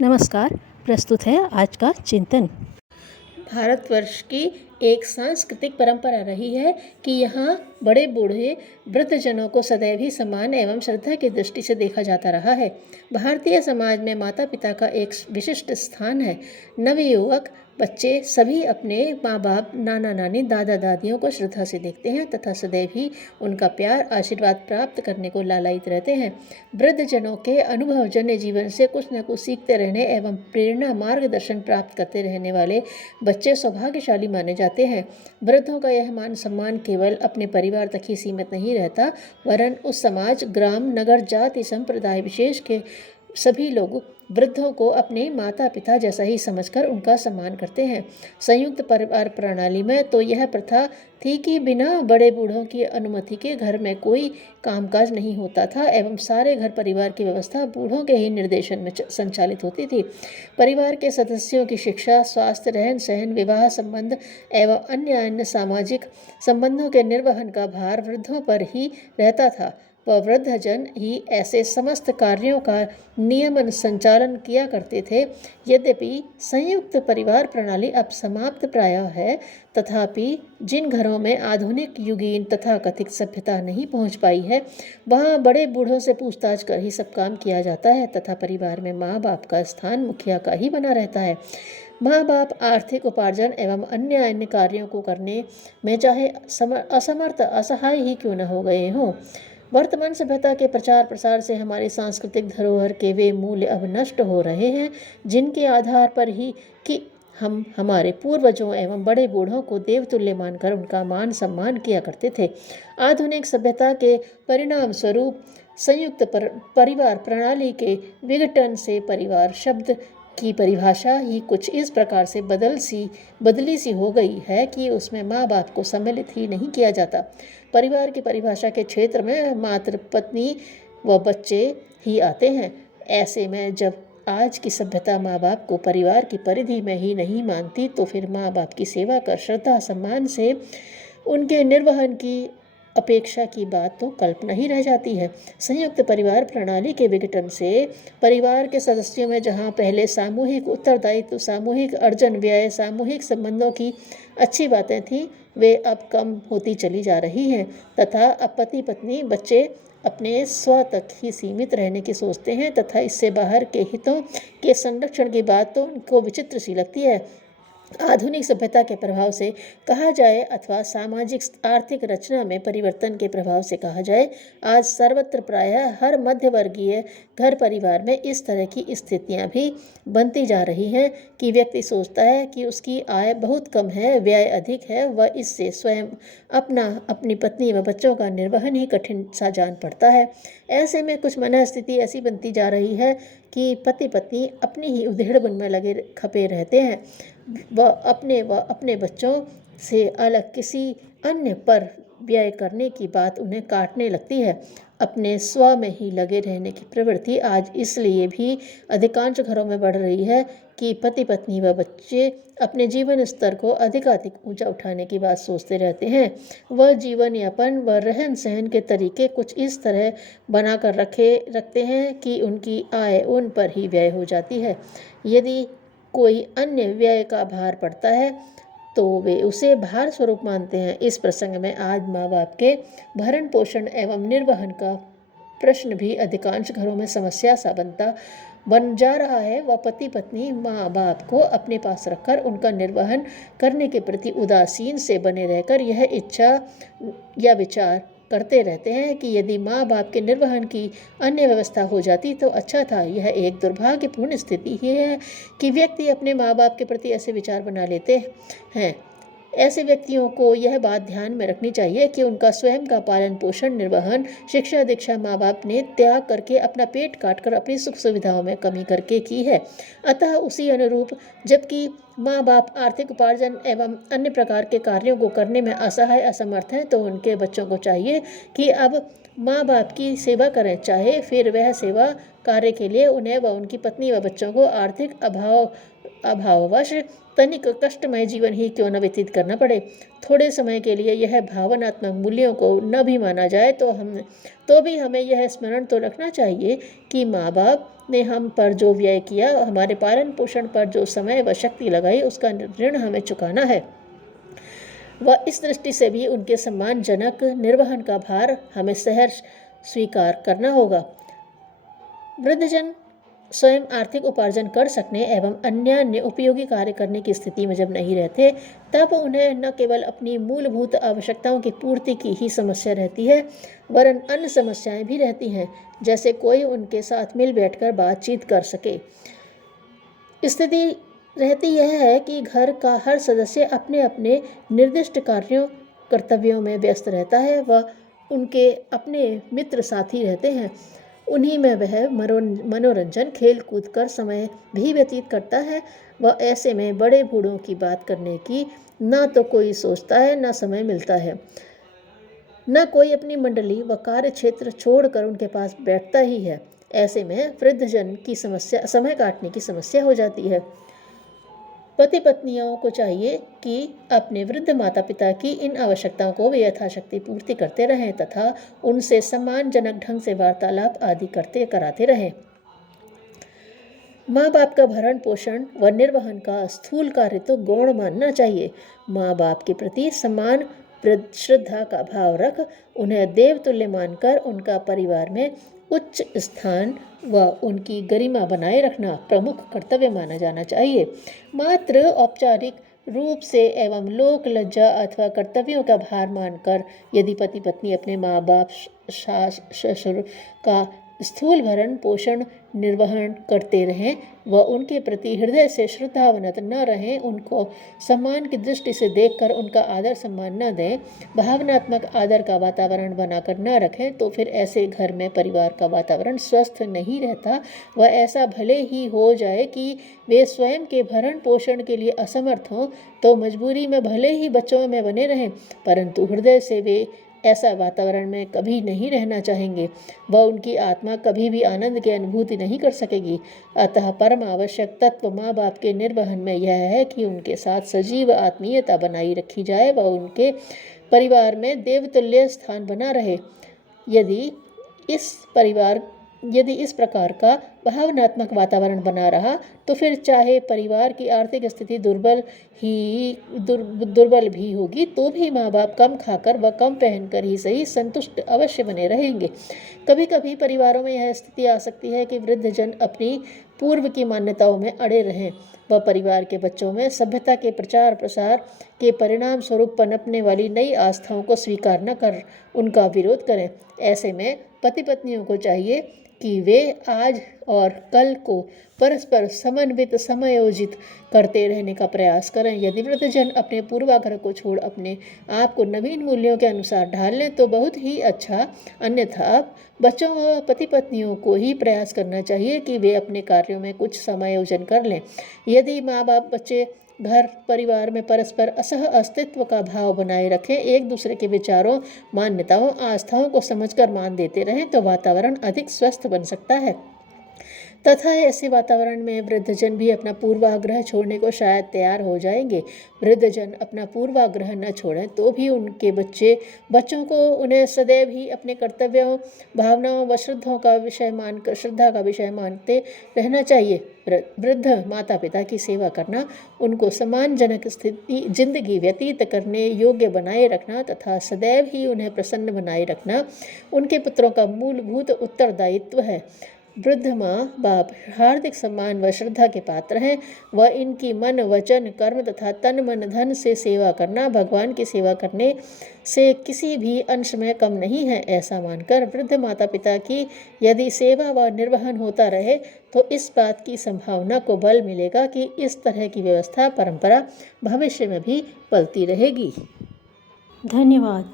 नमस्कार। प्रस्तुत है आज का चिंतन। भारतवर्ष की एक सांस्कृतिक परंपरा रही है कि यहाँ बड़े बूढ़े वृद्धजनों को सदैव ही सम्मान एवं श्रद्धा की दृष्टि से देखा जाता रहा है। भारतीय समाज में माता पिता का एक विशिष्ट स्थान है। नवयुवक बच्चे सभी अपने माँ बाप, नाना नानी, दादा दादियों को श्रद्धा से देखते हैं तथा सदैव ही उनका प्यार, आशीर्वाद प्राप्त करने को लालायित रहते हैं। वृद्धजनों के अनुभवजन्य जीवन से कुछ न कुछ सीखते रहने एवं प्रेरणा, मार्गदर्शन प्राप्त करते रहने वाले बच्चे सौभाग्यशाली माने जाते हैं। वृद्धों का यह मान सम्मान केवल अपने परिवार तक ही सीमित नहीं रहता, वरन उस समाज, ग्राम, नगर, जाति, संप्रदाय विशेष के सभी लोग वृद्धों को अपने माता पिता जैसा ही समझकर उनका सम्मान करते हैं। संयुक्त परिवार प्रणाली में तो यह प्रथा थी कि बिना बड़े बूढ़ों की अनुमति के घर में कोई कामकाज नहीं होता था एवं सारे घर परिवार की व्यवस्था बूढ़ों के ही निर्देशन में संचालित होती थी। परिवार के सदस्यों की शिक्षा, स्वास्थ्य, रहन सहन, विवाह संबंध एवं अन्य सामाजिक संबंधों के निर्वहन का भार वृद्धों पर ही रहता था। वह वृद्धजन ही ऐसे समस्त कार्यों का नियमन संचालन किया करते थे। यद्यपि संयुक्त परिवार प्रणाली अब समाप्त प्रायः है, तथापि जिन घरों में आधुनिक युगीन तथा कथित सभ्यता नहीं पहुंच पाई है, वहां बड़े बूढ़ों से पूछताछ कर ही सब काम किया जाता है तथा परिवार में माँ बाप का स्थान मुखिया का ही बना रहता है। माँ बाप आर्थिक उपार्जन एवं अन्य कार्यों को करने में चाहे असमर्थ, असहाय ही क्यों न हो गए हों, वर्तमान सभ्यता के प्रचार प्रसार से हमारी सांस्कृतिक धरोहर के वे मूल्य अब नष्ट हो रहे हैं, जिनके आधार पर ही कि हम हमारे पूर्वजों एवं बड़े बूढ़ों को देवतुल्य मानकर उनका मान सम्मान किया करते थे। आधुनिक सभ्यता के परिणाम स्वरूप संयुक्त परिवार प्रणाली के विघटन से परिवार शब्द की परिभाषा ही कुछ इस प्रकार से बदली सी हो गई है कि उसमें माँ बाप को सम्मिलित ही नहीं किया जाता। परिवार की परिभाषा के क्षेत्र में मात्र पत्नी व बच्चे ही आते हैं। ऐसे में जब आज की सभ्यता माँ बाप को परिवार की परिधि में ही नहीं मानती, तो फिर माँ बाप की सेवा कर श्रद्धा सम्मान से उनके निर्वहन की अपेक्षा की बात तो कल्पना ही रह जाती है। संयुक्त परिवार प्रणाली के विघटन से परिवार के सदस्यों में जहां पहले सामूहिक उत्तरदायित्व, सामूहिक अर्जन व्यय, सामूहिक संबंधों की अच्छी बातें थीं, वे अब कम होती चली जा रही हैं तथा अब पति पत्नी बच्चे अपने स्व तक ही सीमित रहने की सोचते हैं तथा इससे बाहर के हितों के संरक्षण की बात तो उनको विचित्र सी लगती है। आधुनिक सभ्यता के प्रभाव से कहा जाए अथवा सामाजिक आर्थिक रचना में परिवर्तन के प्रभाव से कहा जाए, आज सर्वत्र प्रायः हर मध्यवर्गीय घर परिवार में इस तरह की स्थितियां भी बनती जा रही हैं कि व्यक्ति सोचता है कि उसकी आय बहुत कम है, व्यय अधिक है, वह इससे स्वयं अपनी पत्नी व बच्चों का निर्वहन ही कठिन सा जान पड़ता है। ऐसे में कुछ मनस्थिति ऐसी बनती जा रही है कि पति पत्नी अपनी ही उधेड़बुन में लगे खपे रहते हैं। वह अपने बच्चों से अलग किसी अन्य पर व्यय करने की बात उन्हें काटने लगती है। अपने स्व में ही लगे रहने की प्रवृत्ति आज इसलिए भी अधिकांश घरों में बढ़ रही है कि पति पत्नी व बच्चे अपने जीवन स्तर को अधिकाधिक ऊंचा उठाने की बात सोचते रहते हैं। वह जीवन यापन व रहन सहन के तरीके कुछ इस तरह बनाकर रखते हैं कि उनकी आय उन पर ही व्यय हो जाती है। यदि कोई अन्य व्यय का भार पड़ता है तो वे उसे भार स्वरूप मानते हैं। इस प्रसंग में आज माँ बाप के भरण पोषण एवं निर्वहन का प्रश्न भी अधिकांश घरों में समस्या सा बन जा रहा है। वह पति पत्नी माँ बाप को अपने पास रखकर उनका निर्वहन करने के प्रति उदासीन से बने रहकर यह इच्छा या विचार करते रहते हैं कि यदि माँ बाप के निर्वहन की अन्य व्यवस्था हो जाती तो अच्छा था। यह एक दुर्भाग्यपूर्ण स्थिति ही है कि व्यक्ति अपने माँ बाप के प्रति ऐसे विचार बना लेते हैं। ऐसे व्यक्तियों को यह बात ध्यान में रखनी चाहिए कि उनका स्वयं का पालन पोषण, निर्वहन, शिक्षा दीक्षा माँ बाप ने त्याग करके अपना पेट काटकर अपनी सुख सुविधाओं में कमी करके की है। अतः उसी अनुरूप जबकि माँ बाप आर्थिक उपार्जन एवं अन्य प्रकार के कार्यों को करने में असहाय, असमर्थ हैं, तो उनके बच्चों को चाहिए कि अब माँ बाप की सेवा करें, चाहे फिर वह सेवा कार्य के लिए उन्हें व उनकी पत्नी व बच्चों को आर्थिक अभाववश तनिक कष्टमय जीवन ही क्यों न व्यतीत करना पड़े। थोड़े समय के लिए यह भावनात्मक मूल्यों को न भी माना जाए तो भी हमें यह स्मरण तो रखना चाहिए कि माँ बाप ने हम पर जो व्यय किया, हमारे पालन पोषण पर जो समय व शक्ति लगाई, उसका ऋण हमें चुकाना है। व इस दृष्टि से भी उनके सम्मानजनक निर्वहन का भार हमें सहर्ष स्वीकार करना होगा। वृद्धजन स्वयं आर्थिक उपार्जन कर सकने एवं अन्य उपयोगी कार्य करने की स्थिति में जब नहीं रहते, तब उन्हें न केवल अपनी मूलभूत आवश्यकताओं की पूर्ति की ही समस्या रहती है, वरन अन्य समस्याएं भी रहती हैं, जैसे कोई उनके साथ मिल बैठकर बातचीत कर सके। स्थिति रहती यह है कि घर का हर सदस्य अपने अपने निर्दिष्ट कर्तव्यों में व्यस्त रहता है व उनके अपने मित्र साथी रहते हैं। उन्हीं में वह मनोरंजन खेल कूद कर समय भी व्यतीत करता है व ऐसे में बड़े बूढ़ों की बात करने की ना तो कोई सोचता है, ना समय मिलता है, न कोई अपनी मंडली व कार्य क्षेत्र छोड़कर उनके पास बैठता ही है। ऐसे में वृद्धजन की समस्या समय काटने की समस्या हो जाती है। पति पत्नियों को चाहिए कि अपने वृद्ध माता पिता की इन आवश्यकताओं को वे यथाशक्ति पूर्ति करते रहें तथा उनसे सम्मानजनक ढंग से वार्तालाप आदि कराते रहें। माँ बाप का भरण पोषण व निर्वहन का स्थूल कार्य तो गौण मानना चाहिए। माँ बाप के प्रति सम्मान श्रद्धा का भाव रख उन्हें देवतुल्य मानकर उनका परिवार में उच्च स्थान व उनकी गरिमा बनाए रखना प्रमुख कर्तव्य माना जाना चाहिए। मात्र औपचारिक रूप से एवं लोक लज्जा अथवा कर्तव्यों का भार मानकर यदि पति पत्नी अपने माँ बाप सास ससुर का स्थूल भरण पोषण निर्वहन करते रहें व उनके प्रति हृदय से श्रद्धावनत न रहें, उनको सम्मान की दृष्टि से देखकर उनका आदर सम्मान न दें, भावनात्मक आदर का वातावरण बनाकर न रखें, तो फिर ऐसे घर में परिवार का वातावरण स्वस्थ नहीं रहता व ऐसा भले ही हो जाए कि वे स्वयं के भरण पोषण के लिए असमर्थ हों तो मजबूरी में भले ही बच्चों में बने रहें, परंतु हृदय से वे ऐसा वातावरण में कभी नहीं रहना चाहेंगे व उनकी आत्मा कभी भी आनंद की अनुभूति नहीं कर सकेगी। अतः परम आवश्यक तत्व माँ बाप के निर्वहन में यह है कि उनके साथ सजीव आत्मीयता बनाई रखी जाए व उनके परिवार में देवतुल्य स्थान बना रहे। यदि इस प्रकार का भावनात्मक वातावरण बना रहा तो फिर चाहे परिवार की आर्थिक स्थिति दुर्बल भी होगी तो भी माँ बाप कम खाकर व कम पहनकर ही सही संतुष्ट अवश्य बने रहेंगे। कभी कभी परिवारों में यह स्थिति आ सकती है कि वृद्धजन अपनी पूर्व की मान्यताओं में अड़े रहें व परिवार के बच्चों में सभ्यता के प्रचार प्रसार के परिणाम स्वरूप पनपने वाली नई आस्थाओं को स्वीकार न कर उनका विरोध करें। ऐसे में पति पत्नियों को चाहिए कि वे आज और कल को परस्पर समन्वित समायोजित करते रहने का प्रयास करें। यदि वृद्धजन अपने पूर्वाग्रह को छोड़ अपने आप को नवीन मूल्यों के अनुसार ढाल लें तो बहुत ही अच्छा, अन्यथा बच्चों व पति पत्नियों को ही प्रयास करना चाहिए कि वे अपने कार्यों में कुछ समायोजन कर लें। यदि माँ बाप बच्चे घर परिवार में परस्पर असह अस्तित्व का भाव बनाए रखें, एक दूसरे के विचारों मान्यताओं आस्थाओं को समझकर मान देते रहें तो वातावरण अधिक स्वस्थ बन सकता है तथा ऐसे वातावरण में वृद्धजन भी अपना पूर्वाग्रह छोड़ने को शायद तैयार हो जाएंगे। वृद्धजन अपना पूर्वाग्रह न छोड़ें तो भी उनके बच्चों को उन्हें सदैव ही अपने कर्तव्यों भावनाओं व श्रद्धा का विषय मानते रहना चाहिए। वृद्ध माता पिता की सेवा करना, उनको सम्मानजनक जिंदगी व्यतीत करने योग्य बनाए रखना तथा सदैव ही उन्हें प्रसन्न बनाए रखना उनके पुत्रों का मूलभूत उत्तरदायित्व है। वृद्ध माँ बाप हार्दिक सम्मान व श्रद्धा के पात्र हैं व इनकी मन वचन कर्म तथा तन मन धन से सेवा करना भगवान की सेवा करने से किसी भी अंश में कम नहीं है। ऐसा मानकर वृद्ध माता पिता की यदि सेवा व निर्वहन होता रहे तो इस बात की संभावना को बल मिलेगा कि इस तरह की व्यवस्था परंपरा भविष्य में भी पलती रहेगी। धन्यवाद।